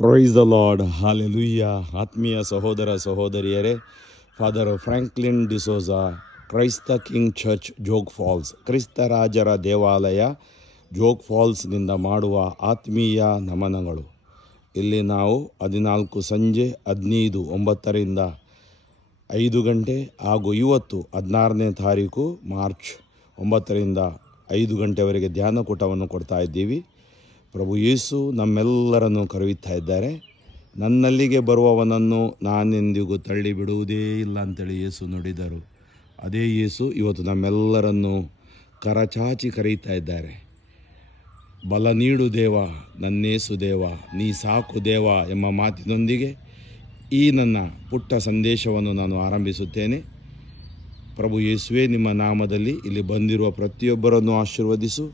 Praise the lord, hallelujah. ಆತ್ಮೀಯ ಸಹೋದರ ಸಹೋದರಿಯರೇ, ಫಾದರ್ ಫ್ರಾಂಕ್ಲಿನ್ ಡಿಸೋಜಾ, ಕ್ರೈಸ್ತ ಕಿಂಗ್ ಚರ್ಚ್ ಜೋಗ್ ಫಾಲ್ಸ್, ಕ್ರಿಸ್ತರಾಜರ ದೇವಾಲಯ ಜೋಗ್ ಫಾಲ್ಸ್ನಿಂದ ಮಾಡುವ ಆತ್ಮೀಯ ನಮನಗಳು. ಇಲ್ಲಿ ನಾವು 14 ಸಂಜೆ 15 9ರಿಂದ 5 ಗಂಟೆ ಹಾಗೂ ಇವತ್ತು 16ನೇ ತಾರೀಕು ಮಾರ್ಚ್ 9ರಿಂದ 5 ಗಂಟೆವರೆಗೆ ಧ್ಯಾನಕೂಟವನ್ನು ಕೊಡ್ತಾ ಇದ್ದೀವಿ. ಪ್ರಭು ಯೇಸು ನಮ್ಮೆಲ್ಲರನ್ನು ಕರೆಯುತ್ತಾ ಇದ್ದಾರೆ. ನನ್ನಲ್ಲಿಗೆ ಬರುವವನನ್ನು ನಾನೆಂದಿಗೂ ತಳ್ಳಿ ಬಿಡುವುದೇ ಇಲ್ಲ ಅಂತೇಳಿ ಯೇಸು ನುಡಿದರು. ಅದೇ ಯೇಸು ಇವತ್ತು ನಮ್ಮೆಲ್ಲರನ್ನು ಕರಚಾಚಿ ಕರೆಯುತ್ತಾ ಇದ್ದಾರೆ. ಬಲ ನೀಡು ದೇವ, ನನ್ನೇಸು ದೇವ, ನೀ ಸಾಕು ದೇವ ಎಂಬ ಮಾತಿನೊಂದಿಗೆ ಈ ನನ್ನ ಪುಟ್ಟ ಸಂದೇಶವನ್ನು ನಾನು ಆರಂಭಿಸುತ್ತೇನೆ. ಪ್ರಭು ಯೇಸುವೇ, ನಿಮ್ಮ ನಾಮದಲ್ಲಿ ಇಲ್ಲಿ ಬಂದಿರುವ ಪ್ರತಿಯೊಬ್ಬರನ್ನು ಆಶೀರ್ವದಿಸು.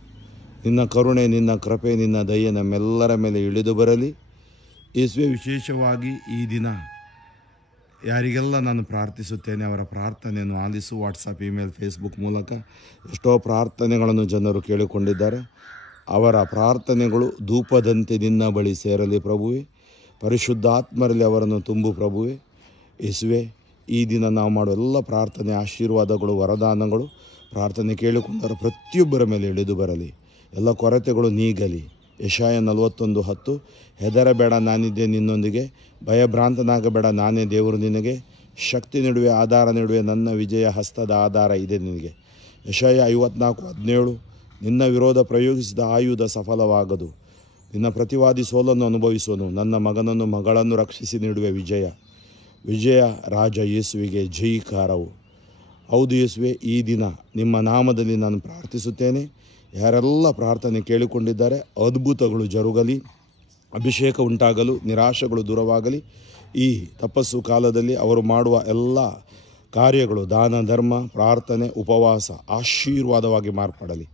ನಿನ್ನ ಕರುಣೆ, ನಿನ್ನ ಕೃಪೆ, ನಿನ್ನ ದಯೆ ನಮ್ಮೆಲ್ಲರ ಮೇಲೆ ಇಳಿದು ಬರಲಿ. ಯೇಸುವೇ, ವಿಶೇಷವಾಗಿ ಈ ದಿನ ಯಾರಿಗೆಲ್ಲ ನಾನು ಪ್ರಾರ್ಥಿಸುತ್ತೇನೆ ಅವರ ಪ್ರಾರ್ಥನೆಯನ್ನು ಆಲಿಸು. ವಾಟ್ಸಪ್, ಇಮೇಲ್, ಫೇಸ್ಬುಕ್ ಮೂಲಕ ಎಷ್ಟೋ ಪ್ರಾರ್ಥನೆಗಳನ್ನು ಜನರು ಕೇಳಿಕೊಂಡಿದ್ದಾರೆ. ಅವರ ಪ್ರಾರ್ಥನೆಗಳು ಧೂಪದಂತೆ ನಿನ್ನ ಬಳಿ ಸೇರಲಿ ಪ್ರಭುವೇ. ಪರಿಶುದ್ಧಾತ್ಮರಲ್ಲಿ ಅವರನ್ನು ತುಂಬು ಪ್ರಭುವೇ. ಯೇಸುವೇ, ಈ ದಿನ ನಾವು ಮಾಡುವ ಎಲ್ಲ ಪ್ರಾರ್ಥನೆ ಆಶೀರ್ವಾದಗಳು, ವರದಾನಗಳು, ಪ್ರಾರ್ಥನೆ ಕೇಳಿಕೊಂಡವರ ಪ್ರತಿಯೊಬ್ಬರ ಮೇಲೆ ಇಳಿದು ಬರಲಿ. ಎಲ್ಲ ಕೊರತೆಗಳು ನೀಗಲಿ. ಯೆಶಾಯ 41:10, ಹೆದರಬೇಡ, ನಾನಿದ್ದೆ ನಿನ್ನೊಂದಿಗೆ, ಭಯಭ್ರಾಂತನಾಗಬೇಡ, ನಾನೇ ದೇವರು ನಿನಗೆ, ಶಕ್ತಿ ನೀಡುವೆ, ಆಧಾರ ನೀಡುವೆ, ನನ್ನ ವಿಜಯ ಹಸ್ತದ ಆಧಾರ ಇದೆ ನಿನಗೆ. ಯೆಶಾಯ 54:17, ನಿನ್ನ ವಿರೋಧ ಪ್ರಯೋಗಿಸಿದ ಆಯುಧ ಸಫಲವಾಗದು, ನಿನ್ನ ಪ್ರತಿವಾದಿ ಸೋಲನ್ನು ಅನುಭವಿಸುವನು, ನನ್ನ ಮಗನನ್ನು ಮಗಳನ್ನು ರಕ್ಷಿಸಿ ನೀಡುವೆ ವಿಜಯ. ವಿಜಯ ರಾಜ ಯೇಸುವಿಗೆ ಜೈಕಾರವು. ಹೌದು ಯೇಸುವೆ, ಈ ದಿನ ನಿಮ್ಮ ನಾಮದಲ್ಲಿ ನಾನು ಪ್ರಾರ್ಥಿಸುತ್ತೇನೆ. ಯಾರೆಲ್ಲ ಪ್ರಾರ್ಥನೆ ಕೇಳಿಕೊಂಡಿದ್ದಾರೆ, ಅದ್ಭುತಗಳು ಜರುಗಲಿ, ಅಭಿಷೇಕ ಉಂಟಾಗಲು, ನಿರಾಶೆಗಳು ದೂರವಾಗಲಿ. ಈ ತಪಸ್ಸು ಕಾಲದಲ್ಲಿ ಅವರು ಮಾಡುವ ಎಲ್ಲ ಕಾರ್ಯಗಳು, ದಾನ ಧರ್ಮ, ಪ್ರಾರ್ಥನೆ, ಉಪವಾಸ ಆಶೀರ್ವಾದವಾಗಿ ಮಾರ್ಪಡಲಿ.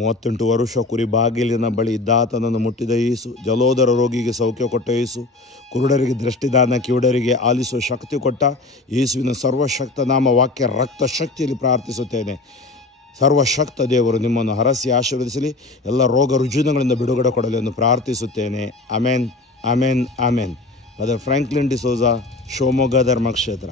38 ವರುಷ ಕುರಿ ಬಾಗಿಲಿನ ಬಳಿ ಇದ್ದಾತನನ್ನು ಮುಟ್ಟಿದ ಯೇಸು, ಜಲೋದರ ರೋಗಿಗೆ ಸೌಖ್ಯ ಕೊಟ್ಟ ಯೇಸು, ಕುರುಡರಿಗೆ ದೃಷ್ಟಿದಾನ, ಕಿವುಡರಿಗೆ ಆಲಿಸುವ ಶಕ್ತಿ ಕೊಟ್ಟ ಯೇಸುವಿನ ಸರ್ವಶಕ್ತ ನಾಮ ವಾಕ್ಯ ರಕ್ತ ಶಕ್ತಿಯಲ್ಲಿ ಪ್ರಾರ್ಥಿಸುತ್ತೇನೆ. ಸರ್ವಶಕ್ತ ದೇವರು ನಿಮ್ಮನ್ನು ಹರಸಿ ಆಶೀರ್ವದಿಸಲಿ, ಎಲ್ಲ ರೋಗ ರುಜಿನಗಳಿಂದ ಬಿಡುಗಡೆ ಕೊಡಲಿ ಎಂದು ಪ್ರಾರ್ಥಿಸುತ್ತೇನೆ. Amen, amen, amen. Father Franklin D'Souza, Shivamogga ಧರ್ಮಕ್ಷೇತ್ರ.